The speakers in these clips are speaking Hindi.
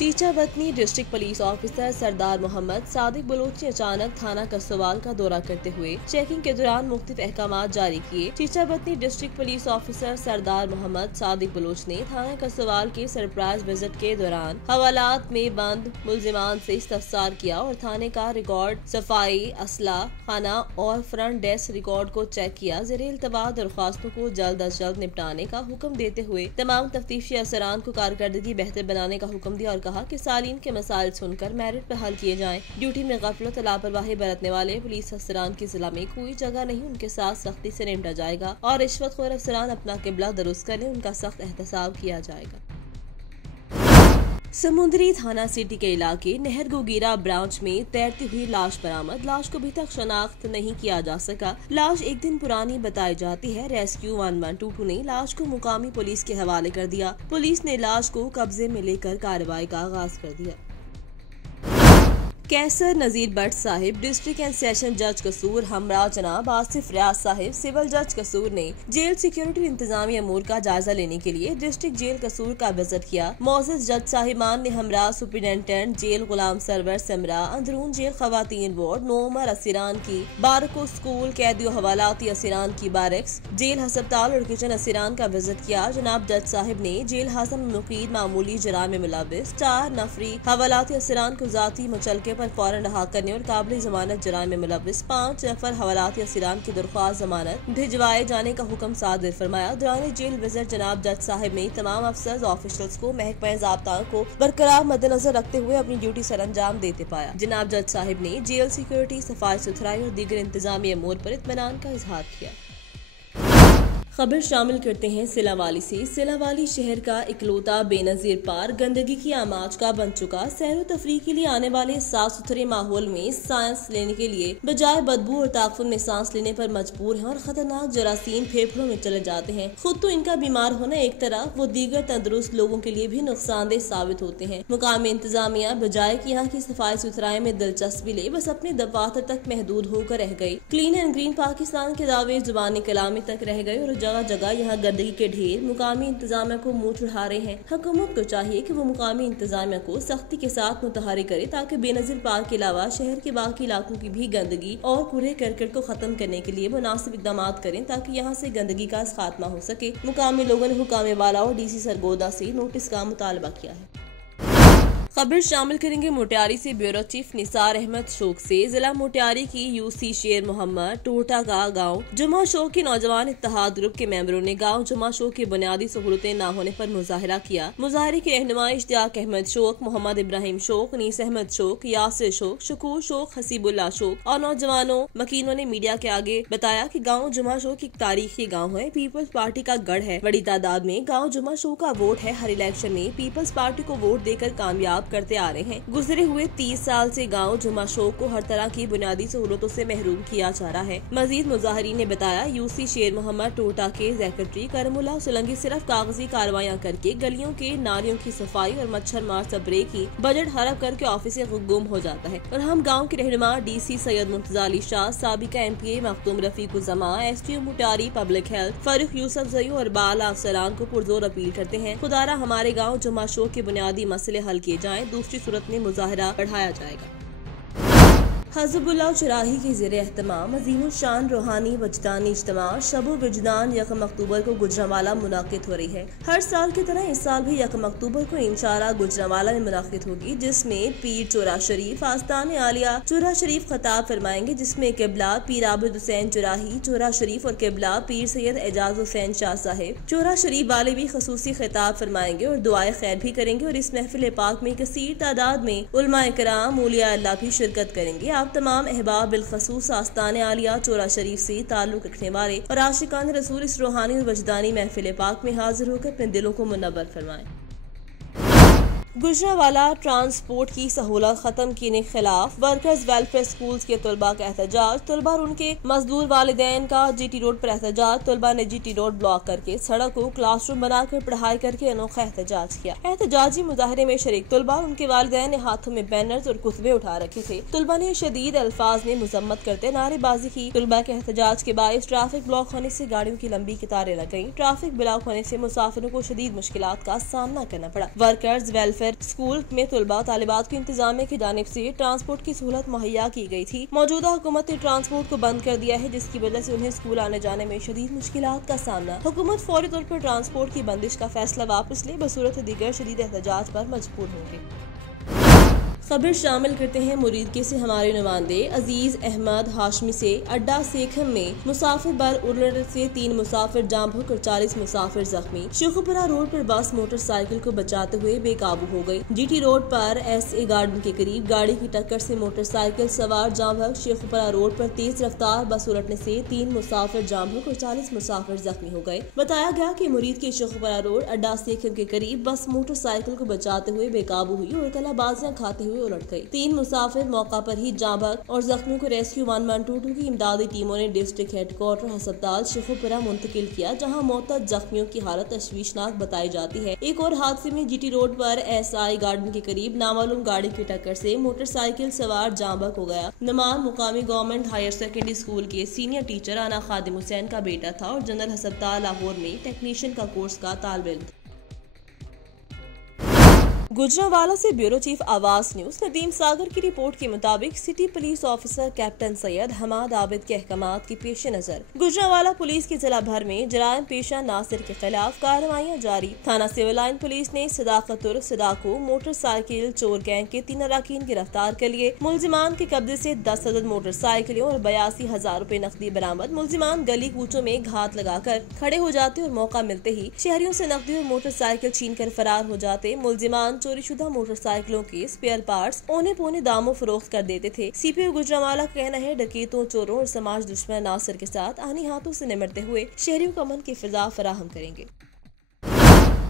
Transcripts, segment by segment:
चीचा वतनी डिस्ट्रिक्ट पुलिस ऑफिसर सरदार मोहम्मद सादिक बलोच ने अचानक थाना कसवाल का दौरा करते हुए चेकिंग के दौरान मुख्तलिफ अहकाम जारी किए। चीचा वतनी डिस्ट्रिक्ट पुलिस ऑफिसर सरदार मोहम्मद सादिक बलोच ने थाना कसवाल के सरप्राइज विजिट के दौरान हवालात में बंद मुलजिमान से इस्तफसार किया और थाने का रिकॉर्ड, सफाई, असला खाना और फ्रंट डेस्क रिकॉर्ड को चेक किया। ज़ेरे इल्तवा दरख्वास्तों को जल्द अज जल्द निपटाने का हुक्म देते हुए तमाम तफ्तीशी अफसरान को कारकर्दगी बेहतर बनाने का हुक्म दिया और कहा कि सालीन के मसाइल सुनकर मेरिट पर हल किए जाएं। ड्यूटी में गफलत और लापरवाही बरतने वाले पुलिस अफसरान की जिला में कोई जगह नहीं, उनके साथ सख्ती से निपटा जाएगा और रिश्वतखोर अफसरान अपना किबला दुरुस्त कर लें, उनका सख्त एहतसाब किया जाएगा। समुद्री थाना सिटी के इलाके नहर गोगीरा ब्रांच में तैरती हुई लाश बरामद। लाश को अभी तक शनाख्त नहीं किया जा सका। लाश एक दिन पुरानी बताई जाती है। रेस्क्यू 1122 ने लाश को मुकामी पुलिस के हवाले कर दिया। पुलिस ने लाश को कब्जे में लेकर कार्रवाई का आगाज कर दिया। कैसर नजीर भट्ट साहिब डिस्ट्रिक्ट एंड सेशन जज कसूर हमरा जनाब आसिफ रियाज साहिब सिविल जज कसूर ने जेल सिक्योरिटी इंतजामी अमूर का जायजा लेने के लिए डिस्ट्रिक्ट जेल कसूर का विजिट किया। मोअज़्ज़िज़ जज साहिबान ने हमरा सुपरिटेंडेंट जेल गुलाम सरवर सिमरा, अंदरून जेल खवातीन वार्ड, नोमर असीरान की बारको स्कूल, कैदियों हवालाती असीरान की बारक्स, जेल हस्पताल और किचन असीरान का विजिट किया। जनाब जज साहिब ने जेल हाज़म में मुक़ीद मामूली जराम में मुलव्विस 4 नफरी हवालाती असीरान को जाती मुचलके पर फौरन रहा करने और काबिल जमानत जराम में मुलव्विस 5 नफर हवालाती असीरान की दरख्वास्त जमानत भिजवाए जाने का हुक्म सादिर फरमाया। दौरान जेल विजिट जनाब जज साहिब ने तमाम अफसर ऑफिशियल्स को महकमा ज़ाब्ता को बरकरार मद्देनजर रखते हुए अपनी ड्यूटी सर अंजाम देते पाया। जनाब जज साहिब ने जेल सिक्योरिटी, सफाई सुथराई और दीगर इंतजामी अमूर पर इत्मीनान का इजहार किया। खबर शामिल करते हैं सिलावाली से। सिलावाली शहर का इकलौता बेनजीर पार्क गंदगी की आमाज का बन चुका। सैर तफरी के लिए आने वाले साफ सुथरे माहौल में सांस लेने के लिए बजाय बदबू और ताफुन में सांस लेने पर मजबूर हैं और खतरनाक जरासीम फेफड़ों में चले जाते हैं। खुद तो इनका बीमार होना एक तरफ, वो दीगर तंदुरुस्त लोगों के लिए भी नुकसानदेह साबित होते हैं। मुकामी इंतजामिया बजाय की यहाँ की सफाई सुथराई में दिलचस्पी ले बस अपने दफातर तक महदूद होकर रह गई। क्लीन एंड ग्रीन पाकिस्तान के दावे जुबानी कलामी तक रह गए और जगह जगह यहाँ गंदगी के ढेर मुकामी इंतजामिया को मुंह चढ़ा रहे हैं। हुकूमत को चाहिए कि वो मुकामी इंतजामिया को सख्ती के साथ मुतहरिक करे ताकि बेनजीर पार्क के अलावा शहर के बाकी इलाकों की भी गंदगी और कूड़े करकट को खत्म करने के लिए मुनासिब इक़दाम करें ताकि यहाँ से गंदगी का खात्मा हो सके। मुकामी लोगों ने हुकाम वाला और DC सरगोदा से नोटिस का मुतालबा किया है। खबर शामिल करेंगे मोटियारी से। ब्यूरो चीफ निसार अहमद शोक से जिला मोटियारी की UC शेर मोहम्मद टोटा का गाँव जुमा शोक के नौजवान इत्तेहाद ग्रुप के मेंबरों ने गाँव जुमा शोक की बुनियादी सहूलतें न होने पर मुजाहरा किया। मुजाहरे की रहनुमा इश्तियाक अहमद शोक, मोहम्मद इब्राहिम शोक, नीस अहमद शोक, यासिर शोक, शकूर शोक, हसीबुल्ला शोक और नौजवानों मकीनों ने मीडिया के आगे बताया कि गाँव जुमा शोक एक तारीखी गाँव है, पीपल्स पार्टी का गढ़ है। बड़ी तादाद में गाँव जुमा शोक का वोट है। हर इलेक्शन में पीपल्स पार्टी को वोट देकर कामयाब करते आ रहे हैं। गुजरे हुए 30 साल से गांव जुमा शोक को हर तरह की बुनियादी सहूलतों से महरूम किया जा रहा है। मजीद मुजाहरीन ने बताया UC शेर मोहम्मद टोटा के सेक्रेटरी करमुल्ला सोलंकी सिर्फ कागजी कार्रवाइयाँ करके गलियों के नालियों की सफाई और मच्छर मार स्प्रे की बजट हड़प करके ऑफिस से गुम हो जाता है और हम गाँव के रहनुमा DC सैयद मुर्तजा अली शाह, साबिका MPA Makhdoom Rafiq Uzzaman, STO Matiari public health Farooq Yousafzai और बाला अफसरान को पुरजोर अपील करते हैं खुदारा हमारे गाँव जुमा शोक के बुनियादी मसले हल किए जाएं, दूसरी सूरत में मुजाहरा बढ़ाया जाएगा। हज़बुल्लाह चराही के ज़ेरे एहतमाम अज़ीमुल शान रूहानी वजदानी इज्तिमा शब विजदान 1 अक्टूबर को गुजरांवाला मुनाकिद हो रही है। हर साल की तरह इस साल भी 1 अक्टूबर को इंशाअल्लाह गुजरांवाला में मुनाकिद होगी, जिसमें पीर चोरा शरीफ आस्तान आलिया चोरा शरीफ खताब फरमाएंगे, जिसमें किबला पीर आबिद हुसैन चुराही चोरा शरीफ और किबला पीर सैयद एजाज हुसैन शाह साहिब चोरा शरीफ वाले भी खसूसी खिताब फरमाएंगे और दुआए खैर भी करेंगे और इस महफिल पाक में कसीर तादाद में उलमाए किराम औलिया अल्लाह भी शिरकत करेंगे। आप तमाम अहबाब बिलखसूस आस्ताने आलिया चोरा शरीफ से ताल्लुक रखने वाले और आशिकान रसूल इस रूहानी और वजदानी महफिल पाक में हाजिर होकर अपने दिलों को मुनव्वर फरमाएं। गुजरांवाला ट्रांसपोर्ट की सहूलत खत्म करने के खिलाफ वर्कर्स वेलफेयर स्कूल्स के तलबा का एहतजाज। तलबा और उनके मजदूर वालिदैन का GT रोड पर एहतजाज। तलबा ने GT रोड ब्लॉक करके सड़क को क्लासरूम बनाकर पढ़ाई करके अनोखा एहतजाज किया। एहतजाजी मुजाहरे में शरीक तलबा और उनके वालिदैन ने हाथों में बैनर्स और कुतबे उठा रखे थे। तलबा ने शदीद अल्फाज में मुजम्मत करते नारेबाजी की। तलबा के एहतजाज के बायस ट्रैफिक ब्लॉक होने से गाड़ियों की लंबी कतारें लग गयी। ट्रैफिक ब्लॉक होने से मुसाफिरों को शदीद मुश्किलात का सामना करना पड़ा। वर्कर्स वेलफेयर वेलफेयर स्कूल में तलबा तालिबात को इंतजामिया की जानिब से ट्रांसपोर्ट की सहूलत मुहैया की गई थी। मौजूदा हुकूमत ने ट्रांसपोर्ट को बंद कर दिया है, जिसकी वजह से उन्हें स्कूल आने जाने में शदीद मुश्किलात का सामना। हुकूमत फौरी तौर पर ट्रांसपोर्ट की बंदिश का फैसला वापस ले बसूरत दीगर शदीद एहतजाज पर मजबूर होंगे। खबर शामिल करते हैं मुरीदके से हमारे नुमाइंदे अजीज अहमद हाशमी से। अड्डा सेखम में मुसाफिर बस उलट से 3 मुसाफिर जाम होकर 40 मुसाफिर जख्मी। शेखुपुरा रोड पर बस मोटरसाइकिल को बचाते हुए बेकाबू हो गई। जीटी रोड पर SA गार्डन के करीब गाड़ी की टक्कर से मोटरसाइकिल सवार जाम भग। शेखुपुरा रोड पर तेज रफ्तार बस उलटने से 3 मुसाफिर जाम होकर 40 मुसाफिर जख्मी हो गए। बताया गया कि मुरीदके शेखुपुरा रोड अड्डा सेखम के करीब बस मोटरसाइकिल को बचाते हुए बेकाबू हुई और कलाबाजियां खाते हुए उलट गई। 3 मुसाफिर मौका पर ही जाँ बहक और जख्मियों को रेस्क्यू 112 की इमदादी टीमों ने डिस्ट्रिक्ट हेडक्वार्टर अस्पताल शेखुपुरा मुंतकिल किया, जहां मौतद जख्मियों की हालत तशवीशनाक बताई जाती है। एक और हादसे में GT रोड पर SI गार्डन के करीब नामालूम गाड़ी की टक्कर से मोटरसाइकिल सवार जाँ बहक हो गया। नमान मुकामी गवर्नमेंट हायर सेकेंडरी स्कूल के सीनियर टीचर आना खादिम हुसैन का बेटा था और जनरल अस्पताल लाहौर में टेक्नीशियन का कोर्स का तालिब इल्म। गुजरांवाला से bureau chief Awaz news Nadeem Sagar की रिपोर्ट के मुताबिक city police officer captain Syed Hammad Abid के अहकामात के पेश नजर गुजरांवाला पुलिस के जिला भर में जराइम पेशा नासिर के खिलाफ कार्रवाइयां जारी। थाना सिविल लाइन पुलिस ने सदाकतुर सदाको मोटरसाइकिल चोर गैंग के 3 अरकान गिरफ्तार कर लिए। मुलजिमान के कब्जे से 10 अदद मोटरसाइकिलों और 82,000 रुपए नकदी बरामद। मुलजिमान गली कूचों में घात लगाकर खड़े हो जाते और मौका मिलते ही शहरियों से नकदी और मोटरसाइकिल छीन कर फरार हो जाते। मुलजिमान चोरीशुदा मोटरसाइकिलों के स्पेयर पार्ट्स औने पौने दामों फरोख्त कर देते थे। CPO गुजरांवाला का कहना है डकैतों, चोरों और समाज दुश्मन नासिर के साथ आनी हाथों से निमटते हुए शहरियों को अमन की फिजा फराहम करेंगे।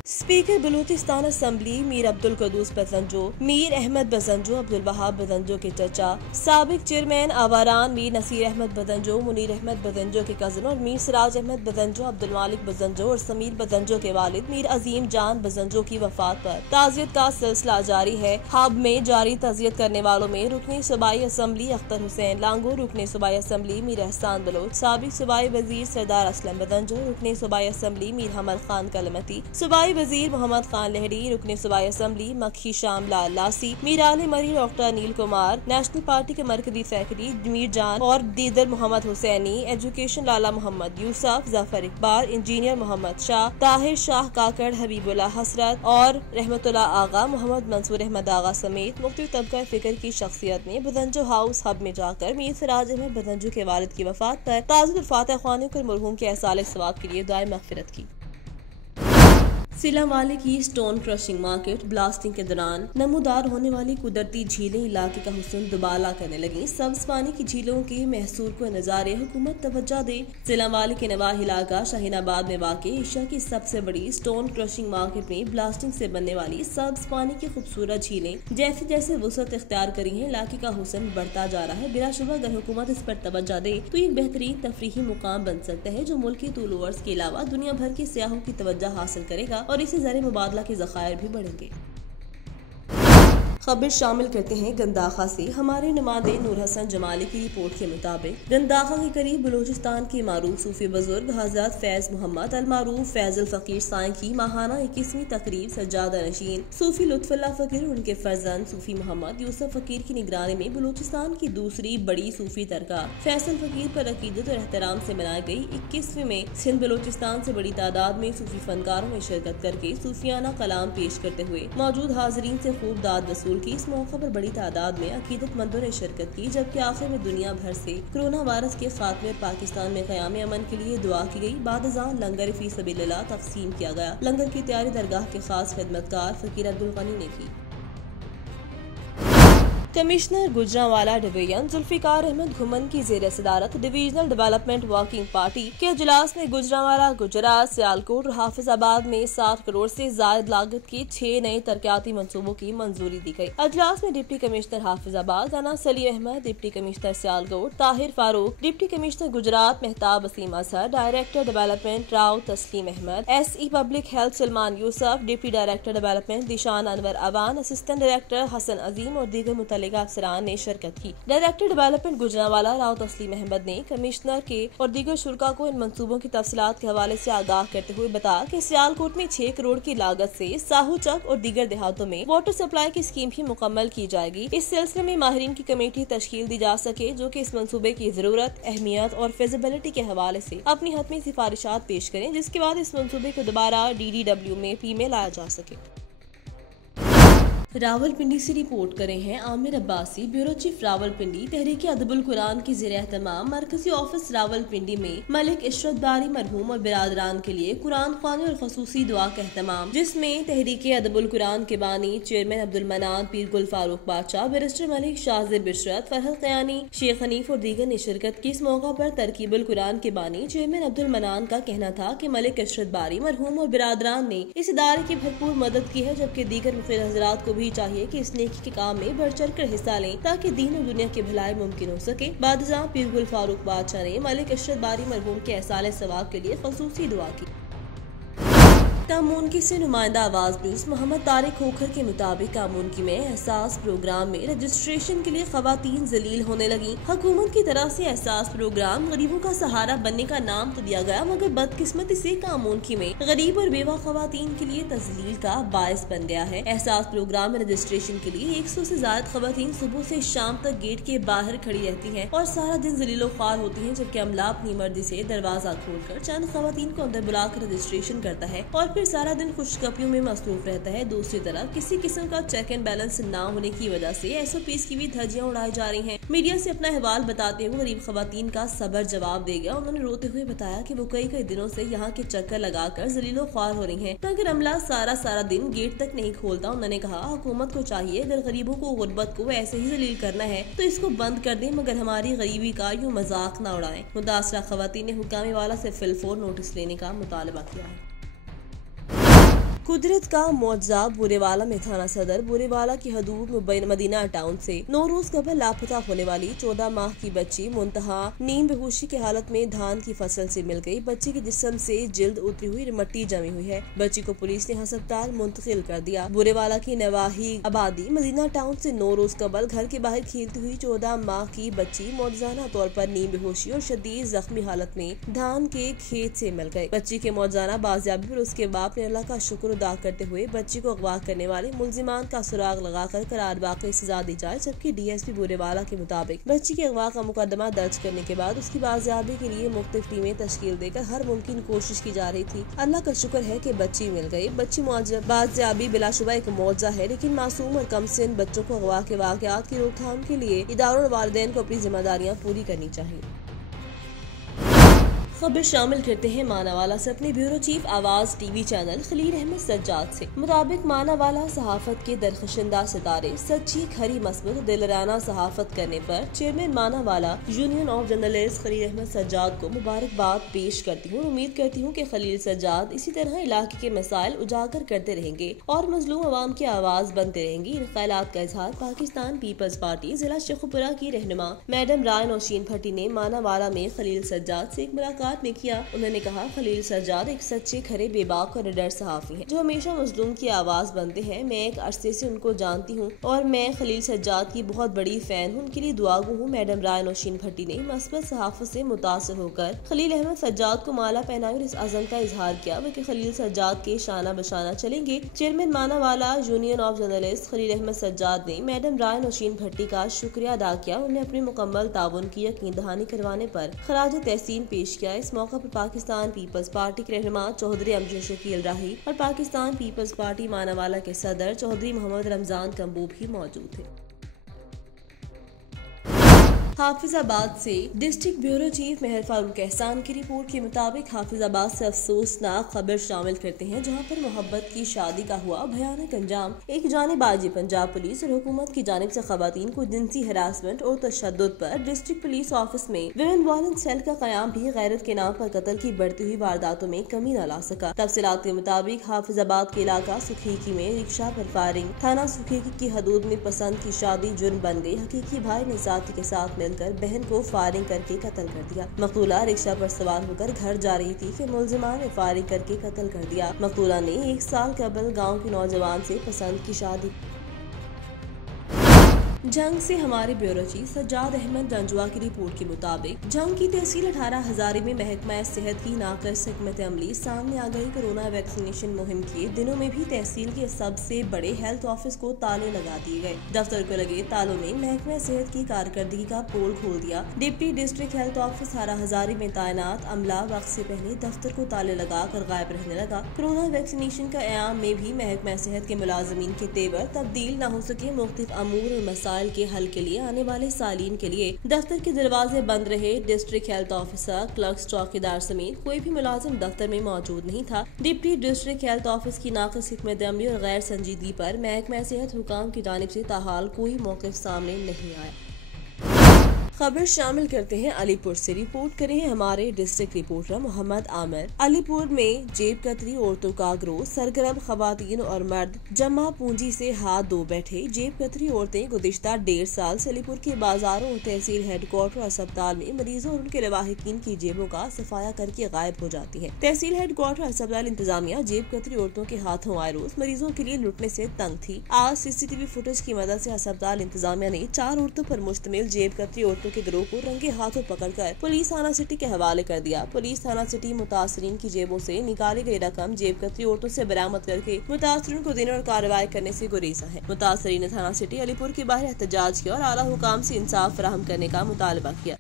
स्पीकर बलूचिस्तान असम्बली मीर अब्दुल कदूस बजंजो, मीर अहमद बजंजो, अब्दुल वहाब बजंजो के चचा, साबिक चेयरमैन आवारान मीर नसीर अहमद बजंजो, मुनीर अहमद बजंजो के कजन और मीर सिराज अहमद बजंजो, अब्दुल मालिक बजंजो और समीर बजंजो के वालिद मीर अजीम जान बजंजो की वफात पर ताजियत का सिलसिला जारी है। हब में जारी ताजियत करने वालों में रुकने सूबाई असम्बली अख्तर हुसैन लांगो, रुकने सूबाई असम्बली मीर एहसान बलोच, साबिक सूबाई वजीर सरदार असलम बजंजो, रुकने सूबाई असम्बली मीर हमद खान कलमती, सूबाई वजीर मोहम्मद खान लहरी, रुकने सूबाई असम्बली मक्खी श्याम लाल लासी, मीर आले मरी doctor Anil Kumar, national party के मरकजी सेक्रेटरी मीर जान और दीदर मोहम्मद हुसैनी, एजुकेशन लाला मोहम्मद यूसुफ, जफर इकबाल, इंजीनियर मोहम्मद शाह, ताहिर शाह काकड़, हबीबुल्ला हसरत और रहमतुल्ला आगा, मोहम्मद मंसूर अहमद आगा समेत मुख्तलिफ तबका फिक्र की शख्सियत ने बदंजो हाउस हब में जाकर मीर सिराज अहमद बदंजो के वालिद की वफात पर ताज़ुल फातह ख्वानी कर मरहूम के एहसाले सवाब के लिए दुआए मग़फ़िरत की। सिलावाले की स्टोन क्रशिंग मार्केट ब्लास्टिंग के दौरान नमूदार होने वाली कुदरती झीलें इलाके का हुस्न दुबाला करने लगी। सब्ज पानी की झीलों के महसूल को नजारे हुकूमत तवज्जो दे। सिलावाले के नवाही इलाका शाहीनाबाद में वाक़ई एशिया की सबसे बड़ी स्टोन क्रशिंग मार्केट में ब्लास्टिंग से बनने वाली सब्ज पानी की खूबसूरत झीलें जैसे जैसे वुसअत इख्तियार करी है, इलाके का हुस्न बढ़ता जा रहा है। बिलाशुबा अगर हुकूमत इस पर तवज्जो दे तो एक बेहतरीन तफरीही मुकाम बन सकता है जो मुल्क के टूर के अलावा दुनिया भर के सियाहों की तवज्जो हासिल करेगा और इसी ज़रिए मुबादला के ज़खायर भी बढ़ेंगे। खबर शामिल करते हैं गंदाखा से। हमारे नुमाइंदे नूर हसन जमाली की रिपोर्ट के मुताबिक गंदाखा के करीब बलूचिस्तान के मारूफ सूफी बुजुर्ग हज़रत फैज मोहम्मद अल मारूफ फैजल फ़कीर साईं की माहाना 21वीं तकरीब सज्जादा नशीन सूफी लुत्फ़ुल्लाह फ़कीर और उनके फर्जंद सूफी मोहम्मद यूसुफ फ़कीर की निगरानी में बलूचिस्तान की दूसरी बड़ी सूफी दरगाह फैसल फ़कीर पर अकीदत और एहतराम से मनाई गई। 21वीं में सिंध बलूचिस्तान से बड़ी तादाद में सूफी फनकारों ने शिरकत करके सूफियाना कलाम पेश करते हुए मौजूद हाजरीन से खूब दाद वसूल की। इस मौका पर बड़ी तादाद में अकीदतमंदों ने शिरकत की, जबकि आखिर में दुनिया भर से कोरोना वायरस के खात्मे और पाकिस्तान में क़याम अमन के लिए दुआ की गई। बाद अज़ान लंगर फी सबीलिल्लाह तक़सीम किया गया। लंगर की तैयारी दरगाह के खास खिदमतकार फ़कीर अब्दुल गनी ने की। कमिश्नर गुजरांवाला डिवीजन जुल्फिकार अहमद घुमन की ज़ेर सदारत डिवीजनल डेवलपमेंट वर्किंग पार्टी के अजलास में गुजरांवाला, गुजरात, सियालकोट और हाफिजाबाद में 7 करोड़ से जायद लागत के 6 नए तरक्याती मंसूबों की मंजूरी दी गई। अजलास में deputy commissioner Hafizabad Rana Saleem Ahmad, deputy commissioner Sialkot Tahir Farooq, deputy commissioner Gujrat Mehtab Waseem Azhar, director development Rao Tasleem Ahmad, SE public health Salman Yousaf, deputy director development Dishan Anwar Awan, assistant director Hassan Azeem और दीगर मलिका अफसरान ने शिरकत की। डायरेक्टर डेवलपमेंट गुजरांवाला राव तस्लीम अहमद ने कमिश्नर के और दीगर शुरा को इन मंसूबों की तफसीलात के हवाले से आगाह करते हुए बताया कि सियालकोट में 6 करोड़ की लागत से साहू चक और दीगर देहातों में वाटर सप्लाई की स्कीम भी मुकम्मल की जाएगी। इस सिलसिले में माहिरीन की कमेटी तश्कील दी जा सके जो कि इस मंसूबे की जरूरत, अहमियत और फिजिबिलिटी के हवाले से अपनी हतमी सिफारिशात पेश करें, जिसके बाद इस मंसूबे को दोबारा DDW में पी में लाया जा सके। रावलपिंडी से रिपोर्ट करे हैं आमिर अब्बासी, ब्यूरो चीफ रावलपिंडी। तहरीक अदबुल कुरान की ज़ेर एहतमाम मरकजी ऑफिस रावलपिंडी में मलिक इशरत बारी मरहूम और बिरादरान के लिए कुरान ख्वानी और खसूसी दुआ का एहतमाम, जिसमें तहरीक अदबुल कुरान के बानी चेयरमैन अब्दुल मनान, पीर गुल फारूक बादशाह, बैरिस्टर मलिक शाहज़ेब इशरत, फरहत क़यानी, शेख हनीफ और दीगर ने शिरकत की। इस मौका पर तरकीबुल कुरान के बानी चेयरमैन अब्दुल मनान का कहना था कि मलिक इशरत बारी मरहूम और बिरादरान ने इस इदारे की भरपूर मदद की है, जबकि दीगर मुख्य हज़रात को भी चाहिए कि इस नेकी के काम में बढ़ चढ़ कर हिस्सा लें ताकि दीन और दुनिया की भलाई मुमकिन हो सके। बादशाह पीर गुल फारूक बादशाह ने मलिक इशरत बारी मरहूम के एहसाले सवाब के लिए खसूसी दुआ की। कामूनकी से नुमाइंदा आवाज न्यूज मोहम्मद तारिक खोखर के मुताबिक कामूनकी में एहसास प्रोग्राम में रजिस्ट्रेशन के लिए खवातीन जलील होने लगी। हुकूमत की तरफ से एहसास प्रोग्राम गरीबों का सहारा बनने का नाम तो दिया गया, मगर बदकिस्मती से कामूनकी में गरीब और बेवा खवातीन के लिए तजलील का बायस बन गया है। एहसास प्रोग्राम में रजिस्ट्रेशन के लिए 100 से ज्यादा खवातीन सुबह से शाम तक गेट के बाहर खड़ी रहती है और सारा दिन जलीलो ख्वार होती है, जबकि अमला अपनी मर्जी से दरवाजा खोलकर चंद खवातीन को अंदर बुलाकर रजिस्ट्रेशन करता है और फिर सारा दिन खुशखबरियों में मसरूफ रहता है। दूसरी तरफ किसी किस्म का चेक एंड बैलेंस न होने की वजह से SOPs की भी धज्जियां उड़ाई जा रही हैं। मीडिया से अपना अहवाल बताते हुए गरीब खवातीन का सबर जवाब दे गया। उन्होंने रोते हुए बताया कि वो कई दिनों से यहाँ के चक्कर लगाकर जलीलो ख्वार हो रही हैं, मगर अमला सारा दिन गेट तक नहीं खोलता। उन्होंने कहा हुकूमत को चाहिए अगर गरीबों को गुर्बत को ऐसे ही जलील करना है तो इसको बंद कर दे, मगर हमारी गरीबी का यूँ मजाक न उड़ाएं। मुतासरा खवातीन ने हुक्काम वाला से फिलफोर नोटिस लेने का मुतालबा किया है। कुदरत का मुआवजा बुरेवाला में थाना सदर बुरेवाला की हदूद में मदीना टाउन से 9 रोज कबल लापता होने वाली 14 माह की बच्ची मुंतहा नींद बेहोशी की हालत में धान की फसल से मिल गई। बच्ची के जिस्म से जिल्द उतरी हुई मिट्टी जमी हुई है। बच्ची को पुलिस ने अस्पताल मुंतकिल कर दिया। बुरेवाला की नवाही आबादी मदीना टाउन से 9 रोज कबल घर के बाहर खेलती हुई 14 माह की बच्ची मौजूदा तौर पर नींद बेहोशी और शदीद जख्मी हालत में धान के खेत से मिल गई। बच्ची के मौजूदा बाजियाबी पर उसके बाप ने अल्लाह का शुक्र अदा करते हुए बच्ची को अगवा करने वाले मुलजिमान का सुराग लगाकर करार वाकई सजा दी जाए, जबकि DSP बुरेवाला के मुताबिक बच्ची के अगवा का मुकदमा दर्ज करने के बाद उसकी बाजियाबी के लिए मुख्तलिफ टीमें तश्कील देकर हर मुमकिन कोशिश की जा रही थी। अल्लाह का शुक्र है कि बच्ची मिल गई। बच्ची बाजियाबी बिलाशुबा एक मुआवजा है, लेकिन मासूम और कमसिन बच्चों को अगवा के वाकयात की रोकथाम के लिए इदारों और वालिदैन को अपनी जिम्मेदारियां पूरी करनी चाहिए। खबर शामिल करते हैं मानावाला से अपने ब्यूरो चीफ आवाज TV चैनल खलील अहमद सज्जाद से। मुताबिक मानावाला सहाफत के दरखशिंदा सितारे सच्ची खरी मस्बत और दिलराना सहाफत करने पर chairman Manawala union of journalist Khalil Ahmed Sajjad को मुबारकबाद पेश करती हूँ। उम्मीद करती हूँ कि खलील सज्जाद इसी तरह इलाके के मसाइल उजागर करते रहेंगे और मजलूम अवाम की आवाज बनते रहेंगी। इन ख्यालात का इजहार पाकिस्तान पीपल्स पार्टी जिला शेखुपुरा की रहनुमा मैडम राय नौशीन भट्टी ने मानावाला में खलील सज्जाद से एक मुलाकात में किया। उन्होंने कहा खलील सज्जाद एक सच्चे खरे बेबाक और निडर सहाफी हैं जो हमेशा मजलूम की आवाज बनते हैं। मैं एक अरसे से उनको जानती हूँ और मैं खलील सज्जाद की बहुत बड़ी फैन हूँ, उनके लिए दुआगो हूँ। मैडम राय नौशीन भट्टी ने मस्बत सहाफत से मुतासर होकर खलील अहमद सज्जाद को माला पहनाई और इस अज़म का इजहार किया वो कि खलील सज्जाद के शाना बशाना चलेंगे। Chairman Manawala union of journalist Khalil Ahmed Sajjad ने मैडम राय नौशीन भट्टी का शुक्रिया अदा किया। उन्हें अपने मुकम्मल ताउन की यकीन दहानी करवाने पर खराज तहसीन पेश किया। इस मौका पर पाकिस्तान पीपल्स पार्टी के रहनुमा चौधरी अमजद शकील राही और पाकिस्तान पीपल्स पार्टी मानावाला के सदर चौधरी मोहम्मद रमजान कम्बू भी मौजूद थे। हाफिजाबाद से डिस्ट्रिक्ट ब्यूरो चीफ मेहर फारूक एहसान की रिपोर्ट के मुताबिक हाफिजाबाद से अफसोसनाक खबर शामिल करते हैं, जहां पर मोहब्बत की शादी का हुआ भयानक अंजाम। एक जानिब आज पंजाब पुलिस और हुकूमत की जानिब से खवातीन को जिनसी हरासमेंट और तशद्दुद पर डिस्ट्रिक्ट पुलिस ऑफिस में विमेन वायलेंस सेल का कयाम भी गैरत के नाम पर कत्ल की बढ़ती हुई वारदातों में कमी न ला सका। तफसीलात के मुताबिक हाफिजाबाद के इलाका सुखीकी में रिक्शा पर फायरिंग, थाना सुखीकी की हदूद में पसंद की शादी जुर्म बन गई। हकीकी भाई ने साथी के साथ कर बहन को फायरिंग करके कत्ल कर दिया। मकतूला रिक्शा पर सवार होकर घर जा रही थी कि मुलजिमान ने फायरिंग करके कत्ल कर दिया। मकतूला ने 1 साल कबल गांव के नौजवान से पसंद की शादी झंग से हमारे ब्यूरो चीफ सज्जाद अहमद जंजुआ की रिपोर्ट के मुताबिक झंग की तहसील 18 हजारी में महकमा सेहत की नाकस हिकमत अमली सामने आ गई। कोरोना वैक्सीनेशन मुहिम के दिनों में भी तहसील के सबसे बड़े हेल्थ ऑफिस को ताले लगा दिए गए। दफ्तर को लगे तालों ने महकमा सेहत की कारकर्दगी का पोल खोल दिया। Deputy district health office 18 Hazari में तैनात अमला वक्त से पहले दफ्तर को ताले लगा कर गायब रहने लगा। कोरोना वैक्सीनेशन का एयाम में भी महकमा सेहत के मुलाजमीन के तेवर तब्दील न हो सके। मुख्तलिफ अमूर और मसाइल के हल के लिए आने वाले सालीन के लिए दफ्तर के दरवाजे बंद रहे। डिस्ट्रिक्ट हेल्थ ऑफिसर, क्लर्क्स, चौकीदार समेत कोई भी मुलाजिम दफ्तर में मौजूद नहीं था। डिप्टी डिस्ट्रिक्ट हेल्थ ऑफिस की नाकस हिकमत अमली और गैर संजीदगी पर महकमा सेहत हुकाम की जानिब से ताहाल कोई मौक़िफ़ सामने नहीं आया। खबर शामिल करते हैं अलीपुर से। रिपोर्ट करें हमारे डिस्ट्रिक्ट रिपोर्टर मोहम्मद आमिर। अलीपुर में जेब कतरी औरतों का गिरोह, सरगर्म खवातीन और मर्द जमा पूंजी से हाथ धो बैठे। जेब कतरी औरतें गुज़िश्ता 1.5 साल से अलीपुर के बाजारों और तहसील हेडक्वार्टर अस्पताल में मरीजों और उनके रवाहिकीन की जेबों का सफाया करके गायब हो जाती है। तहसील हेडक्वार्टर अस्पताल इंतजामिया जेब कतरी औरतों के हाथों आए रोज मरीजों के लिए लुटने से तंग थी। आज CCTV फुटेज की मदद से अस्पताल इंतजामिया ने 4 औरतों पर मुश्तमिल जेब कतरी औरतों के गिरोह को रंगे हाथों पकड़कर पुलिस थाना सिटी के हवाले कर दिया। पुलिस थाना सिटी मुतासरीन की जेबों से निकाली गई रकम जेब कतरी औरतों से बरामद करके मुतासरीन को देने और कार्रवाई करने से गुरेजा है। मुतासरीन ने थाना सिटी अलीपुर के बाहर एहतजाज किया और आला हुकाम से इंसाफ फराहम करने का मुतालबा किया।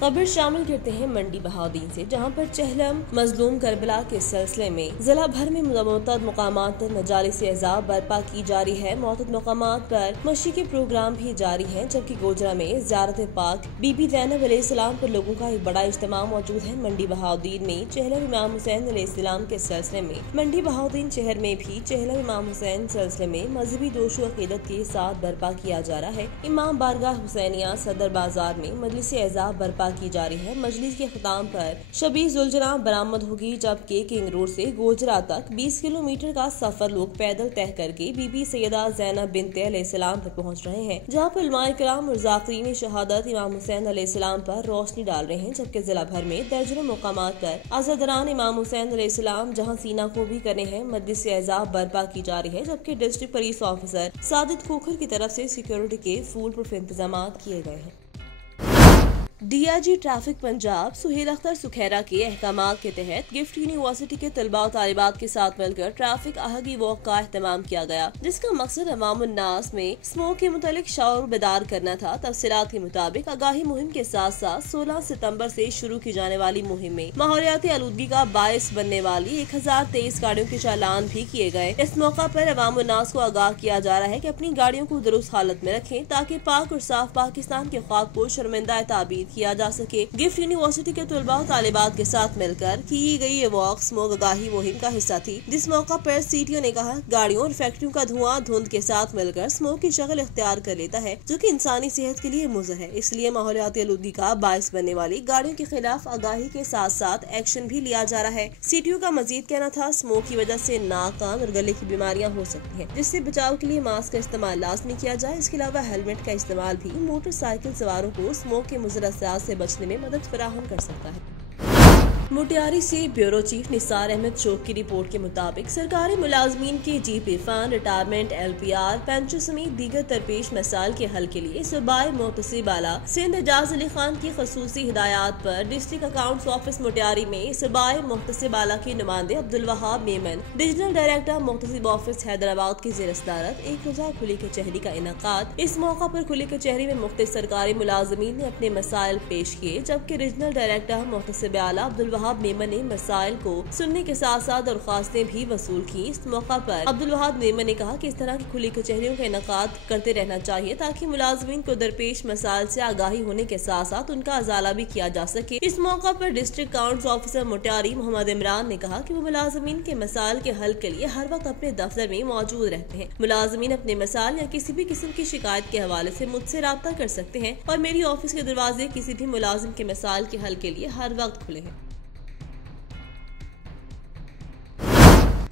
खबर शामिल करते हैं मंडी बहाउद्दीन से, जहां पर चहलम मजलूम करबला के सिलसिले में जिला भर में मुतअद्दिद मकामात पर मजालिस एज़ाब बर्पा की जारी है। मुतअद्दिद मकामात पर मशी के प्रोग्राम भी जारी हैं, जबकि गोजरा में ज़ियारत पाक बीबी ज़ैनब अलैहिस्सलाम पर लोगों का एक बड़ा इज्तिमा मौजूद है। मंडी बहाउद्दीन में चहलम इमाम हुसैन अलैहिस्सलाम के सिलसिले में मंडी बहाउद्दीन शहर में भी चहलम इमाम हुसैन सिलसिले में मजहबी जोश व अकीदत के साथ बर्पा किया जा रहा है। इमाम बारगाह हुसैनिया सदर बाजार में मजलिस एज़ाब बर्पा की जा रही है। मजलिस के खिताम पर शबी जुलजना बरामद होगी, जबकि किंग रोड से गोजरा तक 20 किलोमीटर का सफर लोग पैदल तय करके बीबी सैयदा ज़ैनब बिन्ते अलैहिस्सलाम पर पहुंच रहे हैं, जहां पर उलमाए किराम और ज़ाकिरीन शहादत इमाम हुसैन अलैहिस्सलाम पर रोशनी डाल रहे हैं। जबकि जिला भर में दर्जनों मुकामात पर अज़ादरान इमाम हुसैन अलैहिस्सलाम जहां सीना को भी करे हैं मजलिस एज़ाब बर्पा की जा रही है। जबकि district police officer Sadiq Khokhar की तरफ से सिक्योरिटी के फुल प्रूफ इंतजाम किए गए हैं। DIG ट्रैफिक पंजाब सुहेल अख्तर सुखैरा के अहकामात के तहत गिफ्ट यूनिवर्सिटी के तलबा और तालिबात के साथ मिलकर ट्रैफिक आहगी वॉक का एहतमाम किया गया, जिसका मकसद अवामुन्नास में स्मोक के मुतालिक शऊर बेदार करना था। तफसीलात के मुताबिक आगाही मुहिम के साथ साथ 16 सितम्बर से शुरू की जाने वाली मुहिम में माहौलियाती आलूदगी का बायस बनने वाली 1023 गाड़ियों के चालान भी किए गए। इस मौका पर अवामुन्नास को आगाह किया जा रहा है कि अपनी गाड़ियों को दुरुस्त हालत में रखें, ताकि पाक और साफ पाकिस्तान के ख्वाब को शर्मिंदा ताबीर किया जा सके। गिफ्ट यूनिवर्सिटी के तलबा और तालिबात के साथ मिलकर की गई ये वॉक स्मोक आगाही मुहिम का हिस्सा थी, जिस मौका पर CTO ने कहा, गाड़ियों और फैक्ट्रियों का धुआं धुंध के साथ मिलकर स्मोक की शक्ल इख्तियार कर लेता है, जो कि इंसानी सेहत के लिए मुज़र है। इसलिए माहौलियाती आलूदगी का बायस बनने वाली गाड़ियों के खिलाफ आगाही के साथ साथ एक्शन भी लिया जा रहा है। CTO का मजीद कहना था, स्मोक की वजह से नाक, कान और गले की बीमारियां हो सकती हैं, जिससे बचाव के लिए मास्क का इस्तेमाल लाजमी किया जाए। इसके अलावा हेलमेट का इस्तेमाल भी मोटरसाइकिल सवारों को स्मोक के मुज़र असरात से बचने में मदद फराहम कर सकता है। मोटियारी से ब्यूरो चीफ निसार अहमद चौक की रिपोर्ट के मुताबिक सरकारी मुलाजमीन के GP fund, retirement, LPR, pension समेत दीगर दरपेश मसाइल के हल के लिए सूबाई मोहतसिब आला सिंध एजाज अली खान की खसूसी हिदायत पर डिस्ट्रिक्ट अकाउंट्स ऑफिस मोटियारी में सूबाई मोहतसिब आला के नुमाइंदे अब्दुल वहाब मेमन, डिविजनल डायरेक्टर मोहतसिब ऑफिस हैदराबाद की ज़ेर सदारत एक रोजा खुली कचहरी का इनेकाद। इस मौका पर खुली कचहरी में मुख्तलिफ सरकारी मुलाजमीन ने अपने मसाइल पेश किए, जबकि रीजनल डायरेक्टर मोहतसिब आला अब्दुल वहाब मेमन ने मसाइल को सुनने के साथ साथ दरख्वास्तें भी वसूल की। इस मौका पर अब्दुल वहाब मेमन ने कहा कि इस तरह की खुली कचहरियों का इनेकाद करते रहना चाहिए, ताकि मुलाजमीन को दरपेश मसाइल से आगाही होने के साथ साथ उनका अजाला भी किया जा सके। इस मौका पर district accounts officer Matiari Muhammad Imran ने कहा कि वो मुलाजमीन के मसाइल के हल के लिए हर वक्त अपने दफ्तर में मौजूद रहते हैं। मुलाजमीन अपने मसाइल या किसी भी किस्म की शिकायत के हवाले से मुझसे राब्ता कर सकते हैं और मेरी ऑफिस के दरवाजे किसी भी मुलाजिम के मसाइल के हल के लिए हर वक्त खुले हैं।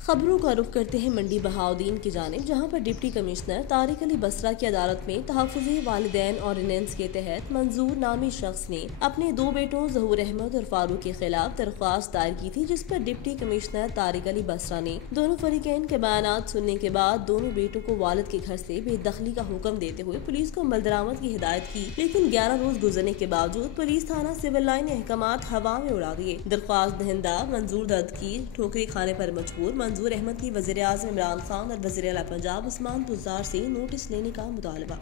खबरों का रुख करते हैं मंडी बहाउद्दीन की जानिब, जहां पर डिप्टी कमिश्नर तारिक अली बसरा की अदालत में तहफ़्फ़ुज़े वालिदैन ऑर्डिनेंस के तहत मंजूर नामी शख्स ने अपने 2 बेटों ज़हूर अहमद और फारूक के खिलाफ दरख्वास्त दायर की थी, जिस पर डिप्टी कमिश्नर तारिक अली बसरा ने दोनों फरीकैन के बयानात सुनने के बाद दोनों बेटों को वालिद के घर से बेदखली का हुक्म देते हुए पुलिस को अमल दरामद की हिदायत की। लेकिन 11 रोज गुजरने के बावजूद पुलिस थाना सिविल लाइन ने अहकामात हवा में उड़ा दिए। दरख्वास्त दहिंदा मंजूर दर्द की ठोकरी खाने पर मजबूर मंजूर अहमद की वज़ीर-ए-आज़म इमरान खान और वज़ीर आला पंजाब उस्मान पुज़ार से नोटिस लेने का मुतालबा।